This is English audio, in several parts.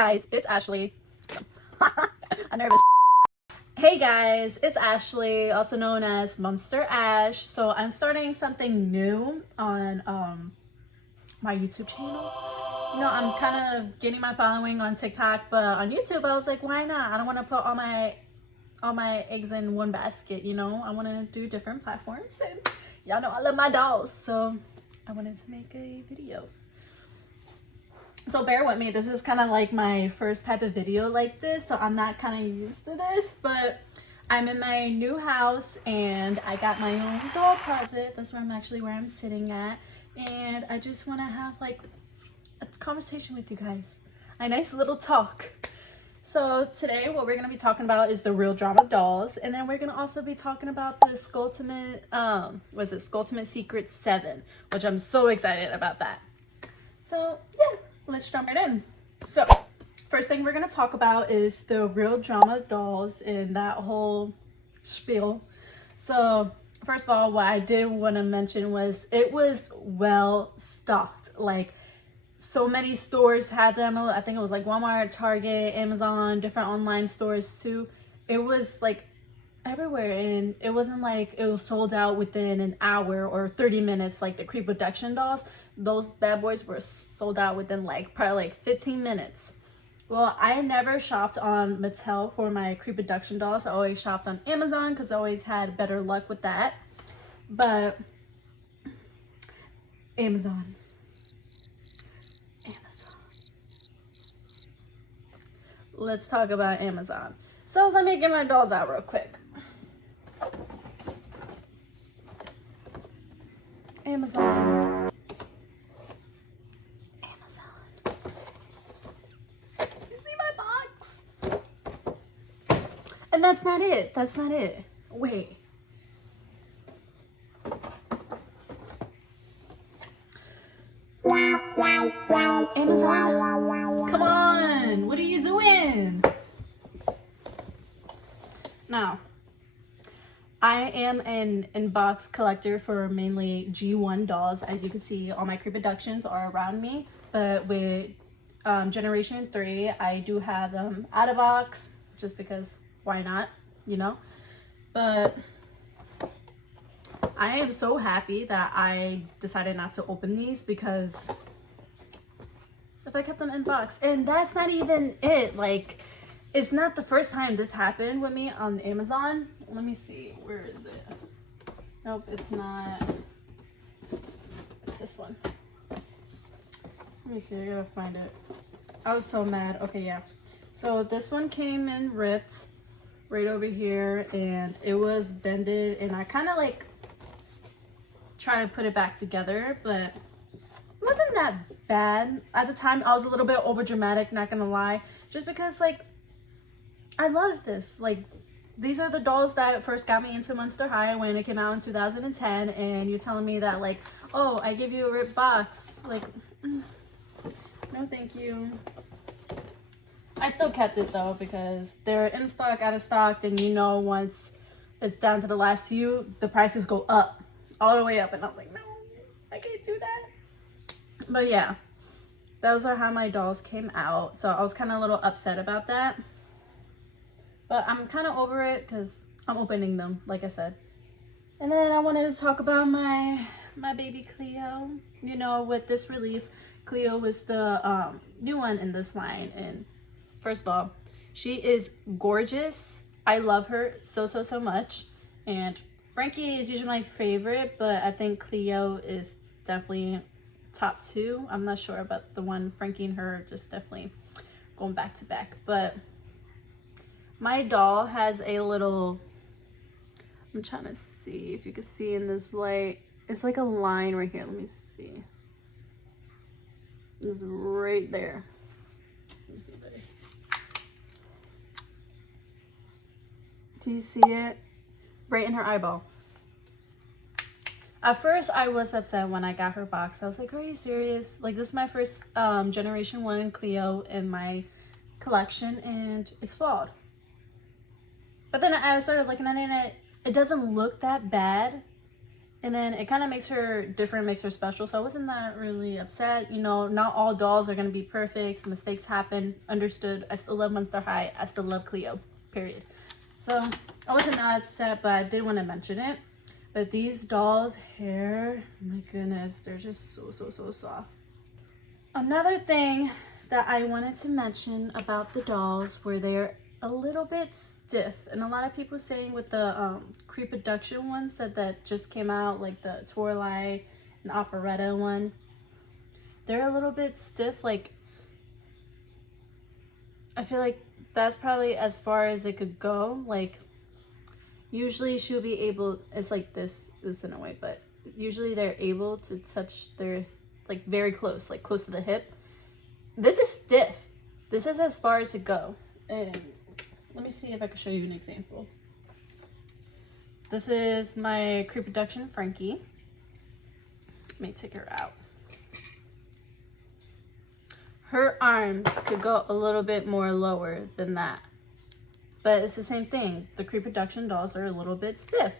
Guys, it's Ashley. I'm nervous. Hey guys, it's Ashley, also known as Monster Ash. So I'm starting something new on my YouTube channel. You know, I'm kind of getting my following on TikTok, but on YouTube I was like, why not? I don't want to put all my eggs in one basket, you know? I want to do different platforms, and y'all know I love my dolls, so I wanted to make a video. So bear with me, this is kind of like my first type of video like this, so I'm not kind of used to this, but I'm in my new house and I got my own doll closet. That's where I'm sitting at, and I just want to have like a conversation with you guys, a nice little talk. So today what we're going to be talking about is the Real Drama dolls, and then we're going to also be talking about the Skulltimate, Skulltimate Secret 7, which I'm so excited about that. So yeah, let's jump right in. So first thing we're going to talk about is the Real Drama dolls and that whole spiel. So first of all, what I did want to mention was it was well stocked. Like, so many stores had them. I think it was like Walmart, Target, Amazon, different online stores too. It was like everywhere, and it wasn't like it was sold out within an hour or 30 minutes like the Creep Production dolls. Those bad boys were sold out within like probably like 15 minutes. Well, I never shopped on Mattel for my Creep Production dolls. I always shopped on Amazon because I always had better luck with that. But Amazon. Let's talk about Amazon. So let me get my dolls out real quick. Amazon. You see my box? And that's not it. That's not it. Wait. Amazon, come on. What are you doing? Now, I am an inbox collector for mainly G1 dolls. As you can see, all my Creep Productions are around me. But with Generation 3, I do have them out of box, just because why not, you know? But I am so happy that I decided not to open these, because if I kept them in box, and that's not even it, like, it's not the first time this happened with me on Amazon. Let me see, where is it? Nope, it's not. It's this one. Let me see, I gotta find it. I was so mad. Okay, yeah. So this one came in ripped right over here, and it was bended, and I kind of like try to put it back together, but it wasn't that bad. At the time, I was a little bit over dramatic, not gonna lie, just because like I love this. Like, these are the dolls that first got me into Monster High when it came out in 2010, and you're telling me that like, oh, I give you a ripped box. Like, no thank you. I still kept it though, because they're in stock, out of stock, and you know, once it's down to the last few, the prices go up, all the way up, and I was like, no, I can't do that. But yeah, those are how my dolls came out, so I was kind of a little upset about that. But I'm kind of over it because I'm opening them, like I said. And then I wanted to talk about my baby Cleo. You know, with this release, Cleo was the new one in this line. And first of all, she is gorgeous. I love her so much. And Frankie is usually my favorite, but I think Cleo is definitely top 2. I'm not sure about the one. Frankie and her just definitely going back to back. But my doll has a little, I'm trying to see if you can see in this light, it's like a line right here. Let me see. It's right there. Let me see there. Do you see it? Right in her eyeball. At first, I was upset when I got her box. I was like, are you serious? Like, this is my first Generation 1 Cleo in my collection, and it's flawed. But then I started looking at it, and it doesn't look that bad. And then it kind of makes her different, makes her special. So I wasn't that really upset. You know, not all dolls are going to be perfect. Mistakes happen. Understood. I still love Monster High. I still love Cleo. Period. So I wasn't that upset, but I did want to mention it. But these dolls' hair, my goodness, they're just so soft. Another thing that I wanted to mention about the dolls were they're a little bit stiff, and a lot of people saying with the pre-production ones that just came out, like the Twilight and Operetta one, they're a little bit stiff. Like, I feel like that's probably as far as it could go. Like, usually she'll be able, it's like this in a way, but usually they're able to touch their, like, very close, like close to the hip. This is stiff. This is as far as it go. And let me see if I can show you an example. This is my pre-production Frankie. Let me take her out. Her arms could go a little bit more lower than that. But it's the same thing. The pre-production dolls are a little bit stiff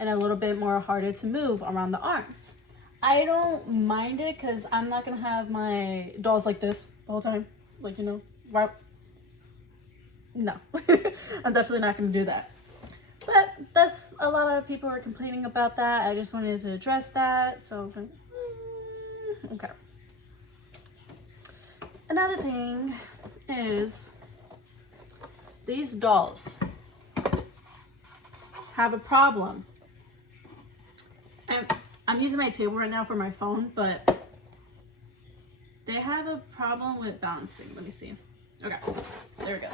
and a little bit more harder to move around the arms. I don't mind it because I'm not going to have my dolls like this the whole time. Like, you know, right? No, I'm definitely not going to do that. But that's, a lot of people are complaining about that. I just wanted to address that. So I was like, okay. Another thing is these dolls have a problem. And I'm using my table right now for my phone, but they have a problem with balancing. Let me see. Okay, there we go.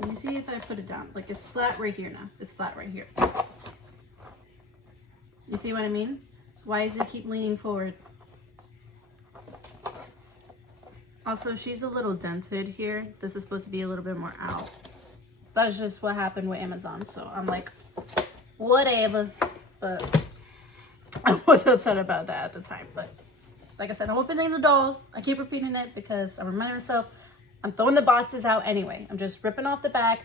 Let me see if I put it down. Like, it's flat right here now. It's flat right here. You see what I mean? Why does it keep leaning forward? Also, she's a little dented here. This is supposed to be a little bit more out. That's just what happened with Amazon. So I'm like, whatever. But I was upset about that at the time. But like I said, I'm opening the dolls. I keep repeating it because I'm reminding myself I'm throwing the boxes out anyway. I'm just ripping off the back,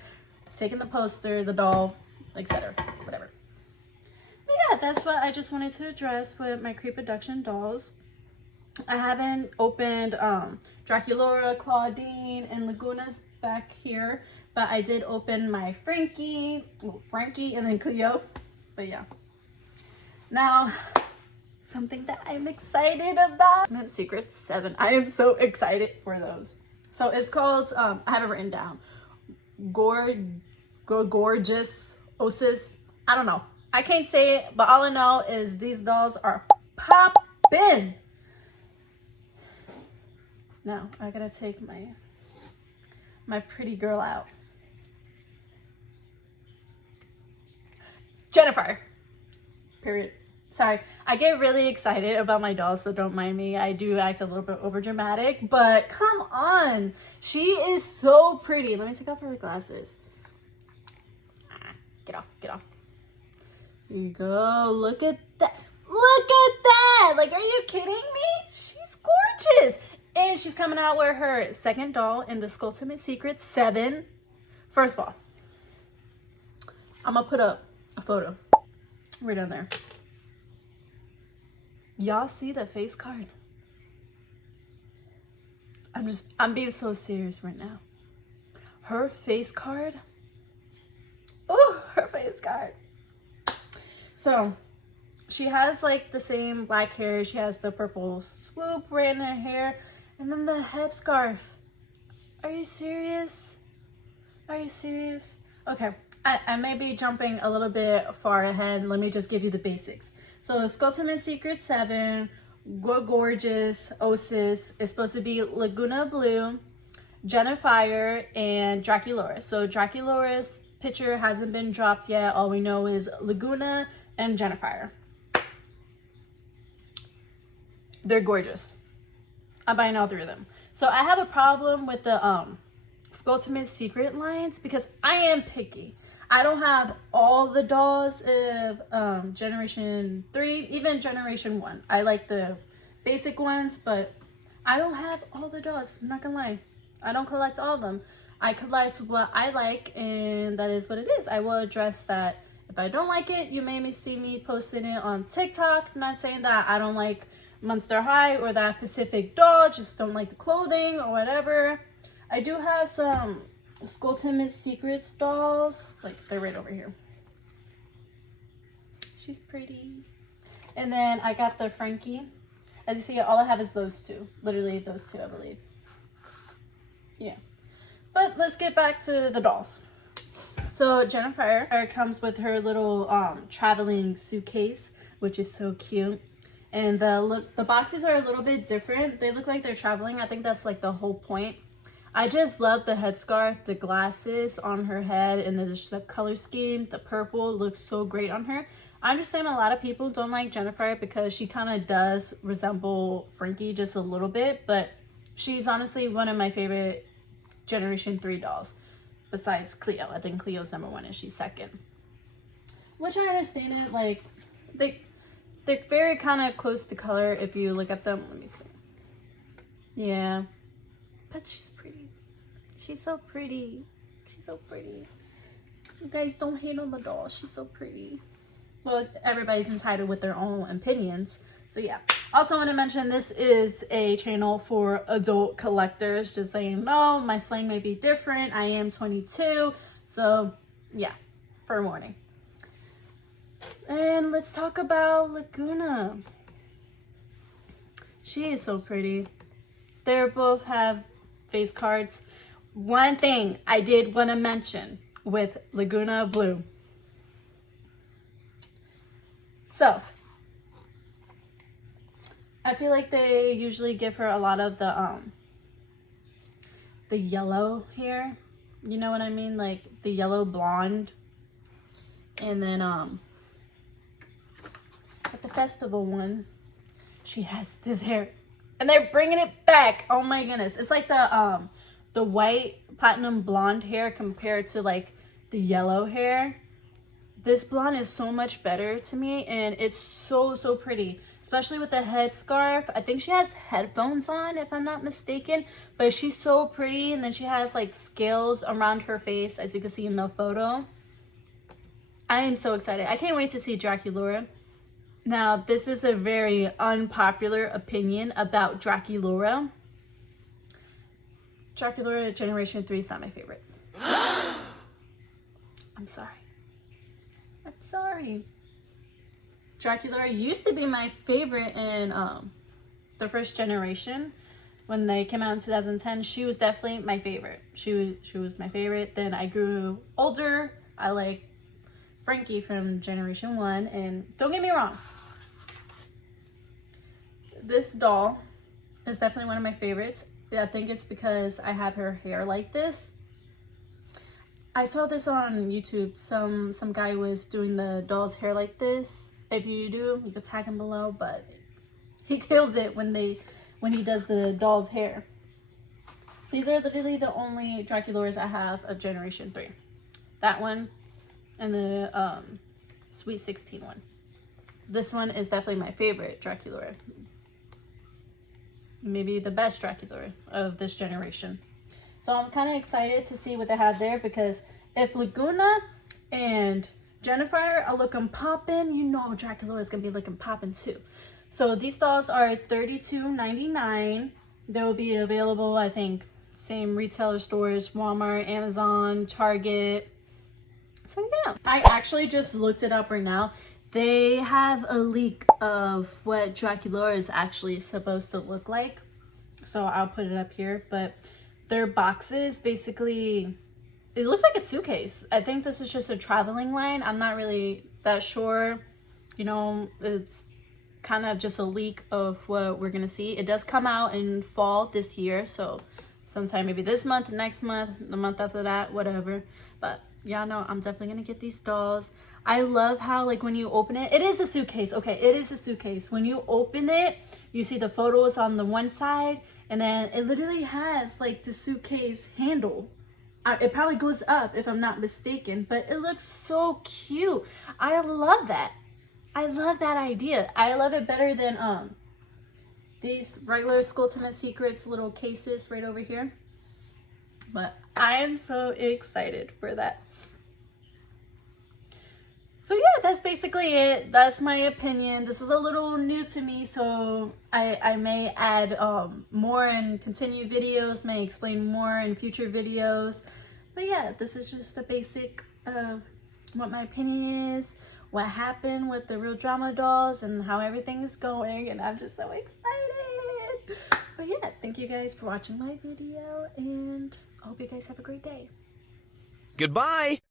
taking the poster, the doll, etc. Whatever. But yeah, that's what I just wanted to address with my pre-production dolls. I haven't opened Draculaura, Claudine, and Laguna's back here, but I did open my Frankie, and then Cleo. But yeah. Now, something that I'm excited about. Secret 7. I am so excited for those. So it's called, I have it written down. Gorgeous Osis. I don't know. I can't say it, but all I know is these dolls are poppin'. Now, I gotta take my pretty girl out. Jennifer. Period. Sorry, I get really excited about my dolls, so don't mind me. I do act a little bit over dramatic, but come on. She is so pretty. Let me take off her glasses. Get off, get off. Here you go. Look at that. Look at that. Like, are you kidding me? She's gorgeous. And she's coming out with her second doll in the Skulltimate Secret 7. First of all, I'm going to put up a photo right down there. Y'all see the face card? I'm being so serious right now. Her face card. Oh, her face card. So, she has like the same black hair. She has the purple swoop right in her hair. And then the headscarf. Are you serious? Are you serious? Okay, I may be jumping a little bit far ahead. Let me just give you the basics. So Skultimate Secret 7, Gorgeous Osis is supposed to be Laguna Blue, Jennifer, and Draculaura. So Draculaura's picture hasn't been dropped yet. All we know is Laguna and Jennifer. They're gorgeous. I'm buying all 3 of them. So I have a problem with the Skulltimate Secret lines because I am picky. I don't have all the dolls of Generation 3, even Generation 1. I like the basic ones, but I don't have all the dolls. I'm not gonna lie. I don't collect all of them. I collect what I like, and that is what it is. I will address that If I don't like it, you may see me posting it on TikTok. Not saying that I don't like Monster High or that specific doll, just don't like the clothing or whatever. I do have some Skulltimate Secrets dolls, like they're right over here. She's pretty. And then I got the Frankie. As you see, all I have is those two. Literally those two, I believe. Yeah. But let's get back to the dolls. So Jennifer comes with her little traveling suitcase, which is so cute. And the boxes are a little bit different. They look like they're traveling. I think that's like the whole point. I just love the headscarf, the glasses on her head, and the color scheme. The purple looks so great on her. I understand a lot of people don't like Jennifer because she kind of does resemble Frankie just a little bit, but she's honestly one of my favorite Generation 3 dolls besides Cleo. I think Cleo's number 1 and she's second. Which I understand it, like, they're very kind of close to color if you look at them. Let me see. Yeah. But she's pretty. She's so pretty. She's so pretty. You guys don't hate on the doll. She's so pretty. Well, everybody's entitled with their own opinions. So yeah. Also want to mention this is a channel for adult collectors. Just saying, no, my slang may be different. I am 22. So yeah, fair warning. And let's talk about Laguna. She is so pretty. They both have face cards. One thing I did want to mention with Laguna Blue. So, I feel like they usually give her a lot of the yellow hair. You know what I mean? Like the yellow blonde. And then at the festival one, she has this hair. And they're bringing it back. Oh my goodness. It's like the white platinum blonde hair compared to like the yellow hair. This blonde is so much better to me, and it's so pretty, especially with the headscarf. I think she has headphones on, if I'm not mistaken, but she's so pretty. And then she has like scales around her face, as you can see in the photo. I am so excited. I can't wait to see Draculaura. Now, this is a very unpopular opinion about Draculaura. Draculaura Generation 3 is not my favorite. I'm sorry. I'm sorry. Draculaura used to be my favorite in the first generation. When they came out in 2010, she was definitely my favorite. She was my favorite. Then I grew older. I like Frankie from Generation 1. And don't get me wrong, this doll is definitely one of my favorites. I think it's because I have her hair like this. I saw this on YouTube. Some guy was doing the doll's hair like this. If you do, you can tag him below, but he kills it when he does the doll's hair. These are literally the only Draculauras I have of Generation 3. That one and the Sweet 16 one. This one is definitely my favorite Draculaura. Maybe the best Draculaura of this generation. So I'm kind of excited to see what they have there, because if Laguna and Jennifer are looking poppin', you know Draculaura is going to be looking poppin' too. So these dolls are $32.99. They will be available, I think, same retailer stores, Walmart, Amazon, Target. So yeah, I actually just looked it up right now. They have a leak of what Draculaura is actually supposed to look like. So I'll put it up here. But their boxes, basically, it looks like a suitcase. I think this is just a traveling line. I'm not really that sure. You know, it's kind of just a leak of what we're going to see. It does come out in fall this year. So sometime maybe this month, next month, the month after that, whatever. But y'all know I'm definitely going to get these dolls. I love how, like, when you open it, it is a suitcase. Okay, it is a suitcase. When you open it, you see the photos on the one side, and then it literally has, like, the suitcase handle. It probably goes up, if I'm not mistaken, but it looks so cute. I love that. I love that idea. I love it better than these regular Skultimate Secrets little cases right over here. But I am so excited for that. So yeah, that's basically it. That's my opinion. This is a little new to me, so I may add more and continue videos, may explain more in future videos. But yeah, this is just the basic what my opinion is, what happened with the real drama dolls, and how everything is going, and I'm just so excited. But yeah, thank you guys for watching my video, and I hope you guys have a great day. Goodbye!